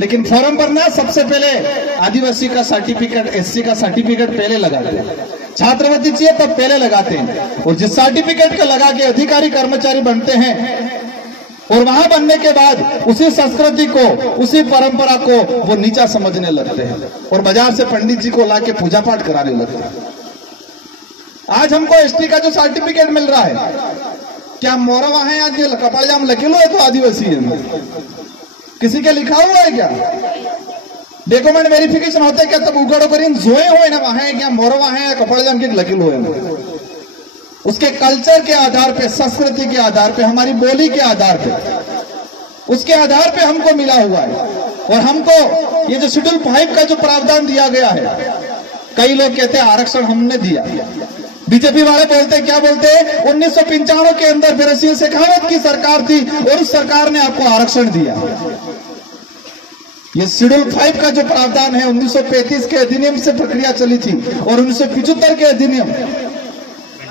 लेकिन फॉर्म भरना सबसे पहले आदिवासी का सर्टिफिकेट, एससी का सर्टिफिकेट पहले लगाते हैं, छात्रवृत्ति चाहिए तब पहले लगाते हैं, और जिस सर्टिफिकेट को लगा के अधिकारी कर्मचारी बनते हैं और वहां बनने के बाद उसी संस्कृति को, उसी परंपरा को वो नीचा समझने लगते हैं और बाजार से पंडित जी को लाके पूजा पाठ कराने लगते हैं। आज हमको एसटी का जो सर्टिफिकेट मिल रहा है, क्या मोरवा है आज कपाल जाम लकीलो है तो आदिवासी है, किसी के लिखा हुआ है क्या? डॉक्यूमेंट वेरिफिकेशन होते क्या तब उगड़ो करीन जोए हुए ना वहां है क्या मोरवा है कपाल जाम के लकीलो है। उसके कल्चर के आधार पे, संस्कृति के आधार पे, हमारी बोली के आधार पे, उसके आधार पे हमको मिला हुआ है। और हमको ये जो शेड्यूल 5 का जो प्रावधान दिया गया है, कई लोग कहते हैं आरक्षण हमने दिया, बीजेपी वाले बोलते हैं, क्या बोलते हैं, 1995 के अंदर बिरसिंह शेखावत की सरकार थी और उस सरकार ने आपको आरक्षण दिया। ये शेड्यूल 5 का जो प्रावधान है 1935 के अधिनियम से प्रक्रिया चली थी और 1975 के अधिनियम,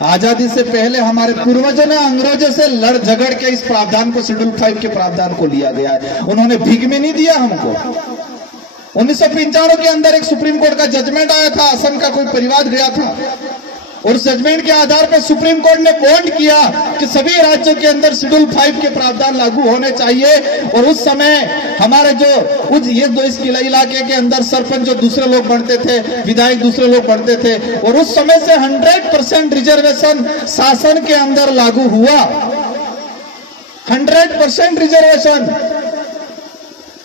आजादी से पहले हमारे पूर्वजों ने अंग्रेजों से लड़ झगड़ के इस प्रावधान को, शेड्यूल 5 के प्रावधान को लिया गया है। उन्होंने भीख में नहीं दिया हमको। 1995 के अंदर एक सुप्रीम कोर्ट का जजमेंट आया था, असम का कोई परिवार गया था और उस जजमेंट के आधार पर सुप्रीम कोर्ट ने बॉन्ड किया कि सभी राज्यों के अंदर शेड्यूल 5 के प्रावधान लागू होने चाहिए। और उस समय हमारे ये जो इस इलाके के अंदर सरपंच जो दूसरे लोग बनते थे, विधायक दूसरे लोग बनते थे, और उस समय से 100% रिजर्वेशन शासन के अंदर लागू हुआ। 100% रिजर्वेशन।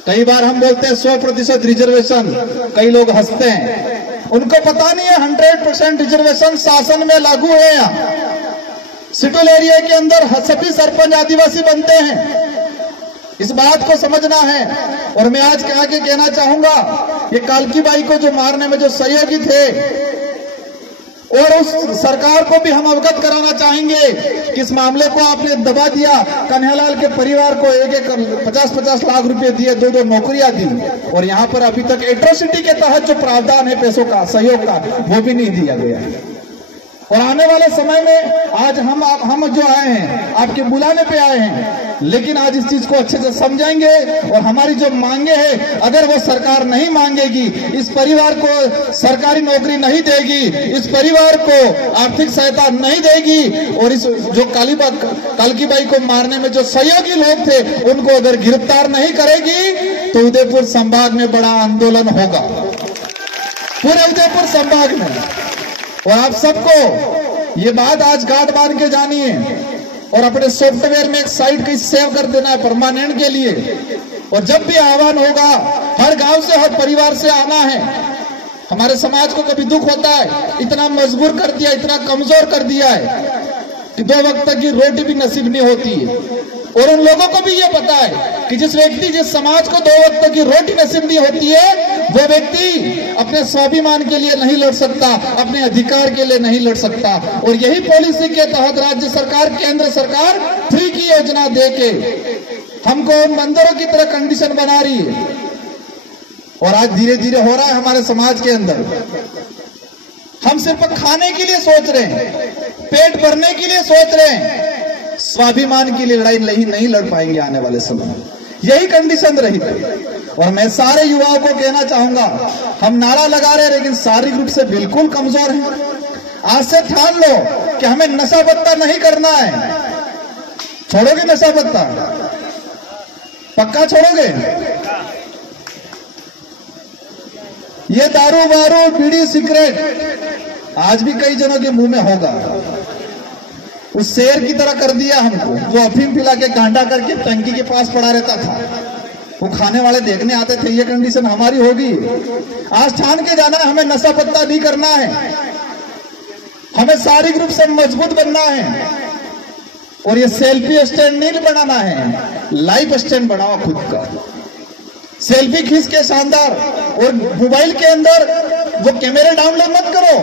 कई बार हम बोलते हैं 100% रिजर्वेशन, कई लोग हंसते हैं, उनको पता नहीं है 100% रिजर्वेशन शासन में लागू है। यहाँ शेड्यूल एरिया के अंदर सभी सरपंच आदिवासी बनते हैं, इस बात को समझना है। और मैं आज आगे कहना चाहूंगा, ये कालकी बाई को जो मारने में जो सहयोगी थे, और उस सरकार को भी हम अवगत कराना चाहेंगे कि इस मामले को आपने दबा दिया। कन्हैयालाल के परिवार को 50-50 लाख रुपए दिए, 2-2 नौकरियां दी, और यहाँ पर अभी तक एट्रोसिटी के तहत जो प्रावधान है पैसों का, सहयोग का, वो भी नहीं दिया गया। और आने वाले समय में आज हम जो आए हैं आपके बुलाने पे आए हैं, लेकिन आज इस चीज को अच्छे से समझेंगे और हमारी जो मांगे हैं, अगर वो सरकार नहीं मांगेगी, इस परिवार को सरकारी नौकरी नहीं देगी, इस परिवार को आर्थिक सहायता नहीं देगी, और इस जो कालकी बाई को मारने में जो सहयोगी लोग थे उनको अगर गिरफ्तार नहीं करेगी, तो उदयपुर संभाग में बड़ा आंदोलन होगा, पूरे उदयपुर संभाग में। और आप सबको ये बात आज गांठ बांध के जानी है और अपने सॉफ्टवेयर में एक साइट की सेव कर देना है परमानेंट के लिए। और जब भी आह्वान होगा, हर गांव से, हर परिवार से आना है। हमारे समाज को कभी दुख होता है, इतना मजबूर कर दिया, इतना कमजोर कर दिया है कि 2 वक्त तक की रोटी भी नसीब नहीं होती है। और उन लोगों को भी ये पता है कि जिस समाज को 2 वक्त की रोटी नसीब नहीं होती है, वो व्यक्ति अपने स्वाभिमान के लिए नहीं लड़ सकता, अपने अधिकार के लिए नहीं लड़ सकता। और यही पॉलिसी के तहत राज्य सरकार, केंद्र सरकार फ्री की योजना देके हमको उन बंदरों की तरह कंडीशन बना रही है। और आज धीरे धीरे हो रहा है हमारे समाज के अंदर। हम सिर्फ खाने के लिए सोच रहे हैं, पेट भरने के लिए सोच रहे हैं, स्वाभिमान की लड़ाई नहीं लड़ पाएंगे आने वाले समय में। यही कंडीशन रही। और मैं सारे युवाओं को कहना चाहूंगा, हम नारा लगा रहे हैं लेकिन शारीरिक रूप से बिल्कुल कमजोर हैं। आज से ठान लो कि हमें नशा पत्ता नहीं करना है। छोड़ोगे नशा पत्ता? पक्का छोड़ोगे? ये दारू वारू, बीड़ी, सिगरेट आज भी कई जनों के मुंह में होगा। उस शेर की तरह कर दिया हमको, जो अफीम पिला के कांटा करके टंकी के पास पड़ा रहता था, वो खाने वाले देखने आते थे। ये कंडीशन हमारी होगी। आज ठान के जाना है, हमें नशा पत्ता नहीं करना है, हमें शारीरिक रूप से मजबूत बनना है। और ये सेल्फी स्टैंड नहीं बनाना है, लाइफ स्टैंड बनाओ खुद का। सेल्फी खींच के शानदार, और मोबाइल के अंदर वो कैमरे डाउनलोड मत करो।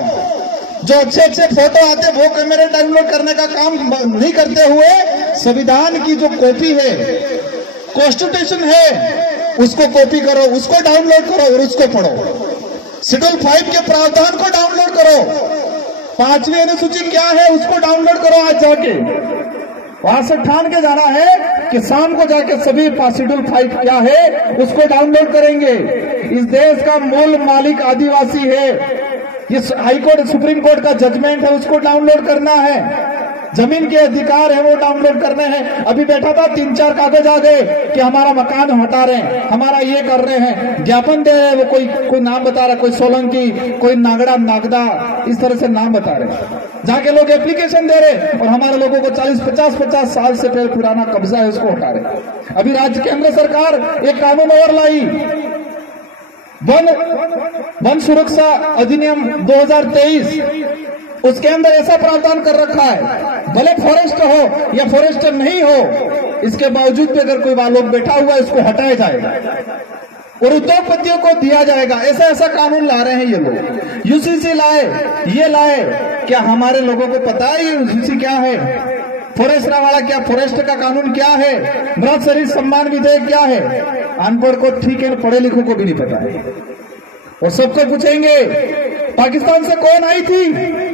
जो अच्छे फोटो आते वो कैमरे डाउनलोड करने का काम नहीं करते हुए, संविधान की जो कॉपी है, कॉन्स्टिट्यूशन है, उसको कॉपी करो, उसको डाउनलोड करो और उसको पढ़ो। शेड्यूल 5 के प्रावधान को डाउनलोड करो। 5वीं अनुसूची क्या है उसको डाउनलोड करो आज जाके। वहां से ठान के जाना है कि शाम को जाके सभी शेड्यूल 5 क्या है उसको डाउनलोड करेंगे। इस देश का मूल मालिक आदिवासी है। इस हाईकोर्ट सुप्रीम कोर्ट का जजमेंट है उसको डाउनलोड करना है। जमीन के अधिकार है वो डाउनलोड करने हैं। अभी बैठा था 3-4 कागज आ गए कि हमारा मकान हटा रहे हैं, हमारा ये कर रहे हैं, ज्ञापन दे रहे हैं। वो कोई नाम बता रहा, कोई सोलंकी, कोई नागड़ा, नागदा, इस तरह से नाम बता रहे। जाके लोग एप्लीकेशन दे रहे और हमारे लोगों को 40-50 साल से पहले पुराना कब्जा है उसको हटा रहे। अभी राज्य केंद्र सरकार एक कानून और लाई, वन सुरक्षा अधिनियम 2023। उसके अंदर ऐसा प्रावधान कर रखा है, भले फॉरेस्ट हो या फॉरेस्टर नहीं हो, इसके बावजूद भी अगर कोई लोग बैठा हुआ है इसको हटाया जाएगा और उद्योगपतियों को दिया जाएगा। ऐसा कानून ला रहे हैं ये लोग। यूसीसी लाए, ये लाए। क्या हमारे लोगों को पता है ये यूसीसी क्या है? फॉरेस्ट वाला क्या, फॉरेस्ट का कानून क्या है? मृत शरीर सम्मान विधेयक क्या है? अनपढ़ को ठीक है, पढ़े लिखों को भी नहीं पता है। और सबको पूछेंगे पाकिस्तान से कौन आई थी?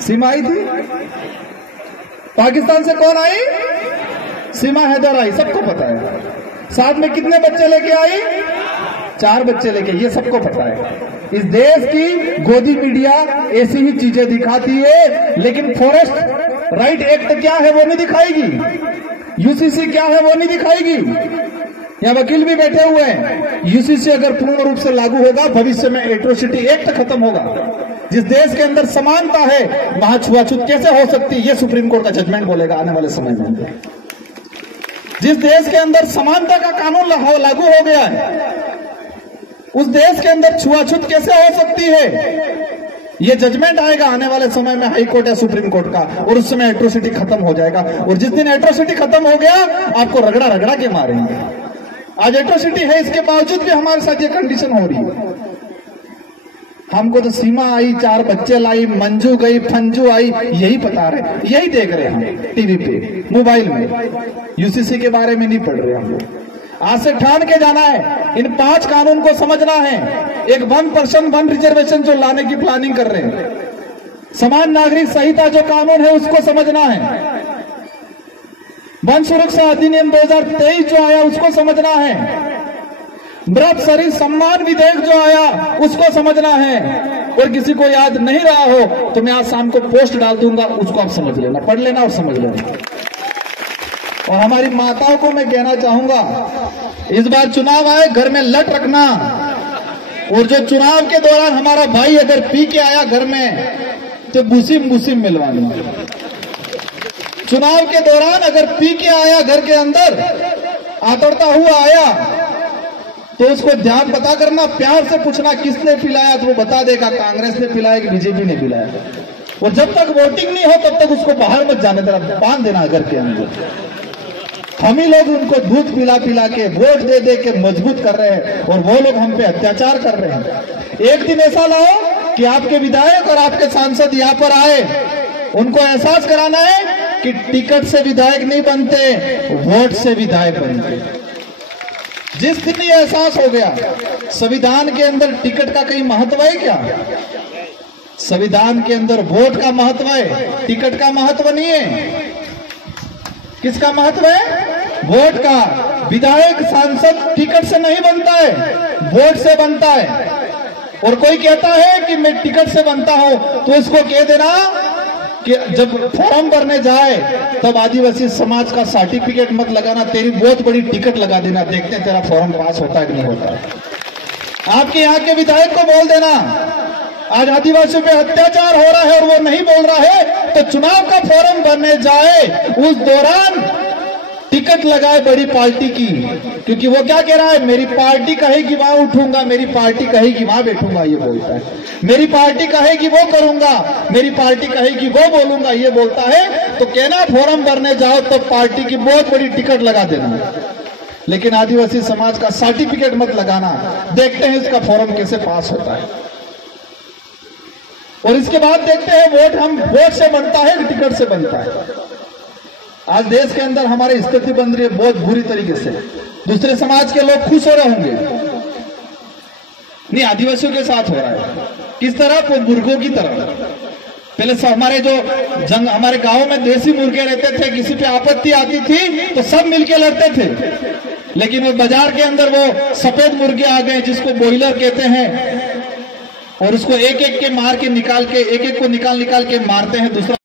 सीमा आई थी। पाकिस्तान से कौन आई? सीमा हैदर आई, सबको पता है। साथ में कितने बच्चे लेके आई? 4 बच्चे लेके, ये सबको पता है। इस देश की गोदी मीडिया ऐसी ही चीजें दिखाती है, लेकिन फॉरेस्ट राइट एक्ट क्या है वो नहीं दिखाएगी, यूसीसी क्या है वो नहीं दिखाएगी। यहाँ वकील भी बैठे हुए हैं। यूसीसी अगर पूर्ण रूप से लागू होगा, भविष्य में एट्रोसिटी एक्ट खत्म होगा। जिस देश के अंदर समानता है वहां छुआछूत कैसे हो सकती है, ये सुप्रीम कोर्ट का जजमेंट बोलेगा आने वाले समय में। जिस देश के अंदर समानता का कानून लागू हो गया है, उस देश के अंदर छुआछूत कैसे हो सकती है, ये जजमेंट आएगा आने वाले समय में हाई कोर्ट या सुप्रीम कोर्ट का, और उस समय एट्रोसिटी खत्म हो जाएगा। और जिस दिन एट्रोसिटी खत्म हो गया, आपको रगड़ा रगड़ा के मारेंगे। आज एट्रोसिटी है, इसके बावजूद भी हमारे साथ ये कंडीशन हो रही है। हमको तो सीमा आई, 4 बच्चे लाई, मंजू गई, फंजू आई, यही बता रहे, यही देख रहे हम टीवी पे, मोबाइल में। यूसीसी के बारे में नहीं पढ़ रहे हम लोग। आज से ठान के जाना है, इन 5 कानून को समझना है। एक 1% 1 रिजर्वेशन जो लाने की प्लानिंग कर रहे हैं, समान नागरिक संहिता जो कानून है उसको समझना है, वन सुरक्षा अधिनियम 2023 जो आया उसको समझना है, मृत शरीर सम्मान विधेयक जो आया उसको समझना है। और किसी को याद नहीं रहा हो तो मैं आज शाम को पोस्ट डाल दूंगा, उसको आप समझ लेना, पढ़ लेना और समझ लेना। और हमारी माताओं को मैं कहना चाहूंगा, इस बार चुनाव आए, घर में लट रखना। और जो चुनाव के दौरान हमारा भाई अगर पी के आया घर में तो बुसिम मिलवानी। चुनाव के दौरान अगर पी के आया घर के अंदर, आतरता हुआ आया, तो उसको ध्यान पता करना, प्यार से पूछना किसने पिलाया, तो वो बता देगा कांग्रेस ने पिलाया कि बीजेपी ने पिलाया। और जब तक वोटिंग नहीं हो तब तक उसको बाहर मत जाने देना, बांध देना घर के अंदर। हम ही लोग उनको दूध पिला पिला के, वोट दे दे के मजबूत कर रहे हैं, और वो लोग हम पे अत्याचार कर रहे हैं। एक दिन ऐसा लाओ कि आपके विधायक और आपके सांसद यहाँ पर आए, उनको एहसास कराना है कि टिकट से विधायक नहीं बनते, वोट से विधायक बनते। जिस दिन ये एहसास हो गया, संविधान के अंदर टिकट का कहीं महत्व है क्या? संविधान के अंदर वोट का महत्व है, टिकट का महत्व नहीं है। किसका महत्व है? वोट का। विधायक सांसद टिकट से नहीं बनता है, वोट से बनता है। और कोई कहता है कि मैं टिकट से बनता हूं, तो इसको कह देना कि जब फॉर्म भरने जाए तब आदिवासी समाज का सर्टिफिकेट मत लगाना, तेरी बहुत बड़ी टिकट लगा देना, देखते हैं तेरा फॉर्म पास होता है कि नहीं होता है। आपके यहाँ के विधायक को बोल देना आज आदिवासियों पे अत्याचार हो रहा है और वो नहीं बोल रहा है, तो चुनाव का फॉर्म भरने जाए उस दौरान टिकट लगाए बड़ी पार्टी की, क्योंकि वो क्या कह रहा है, मेरी पार्टी कहेगी वहां उठूंगा, मेरी पार्टी कहेगी वहां बैठूंगा, ये बोलता है। मेरी पार्टी कहेगी वो करूंगा, मेरी पार्टी कहेगी वो बोलूंगा, ये बोलता है। तो कहना फॉर्म भरने जाओ तो पार्टी की बहुत बड़ी टिकट लगा देना, लेकिन आदिवासी समाज का सर्टिफिकेट मत लगाना। देखते हैं इसका फॉर्म कैसे पास होता है, और इसके बाद देखते हैं वोट से बनता है कि टिकट से बनता है। आज देश के अंदर हमारी स्थिति बन रही है बहुत बुरी तरीके से। दूसरे समाज के लोग खुश हो रहे होंगे, नहीं आदिवासियों के साथ हो रहा है। किस तरह? मुर्गों की तरह पहले सब हमारे गांव में देसी मुर्गे रहते थे, किसी पे आपत्ति आती थी तो सब मिलके लड़ते थे। लेकिन वो बाजार के अंदर वो सफेद मुर्गे आ गए जिसको बॉयलर कहते हैं, और उसको एक एक के मार के निकाल के, एक एक को निकाल के मारते हैं, दूसरा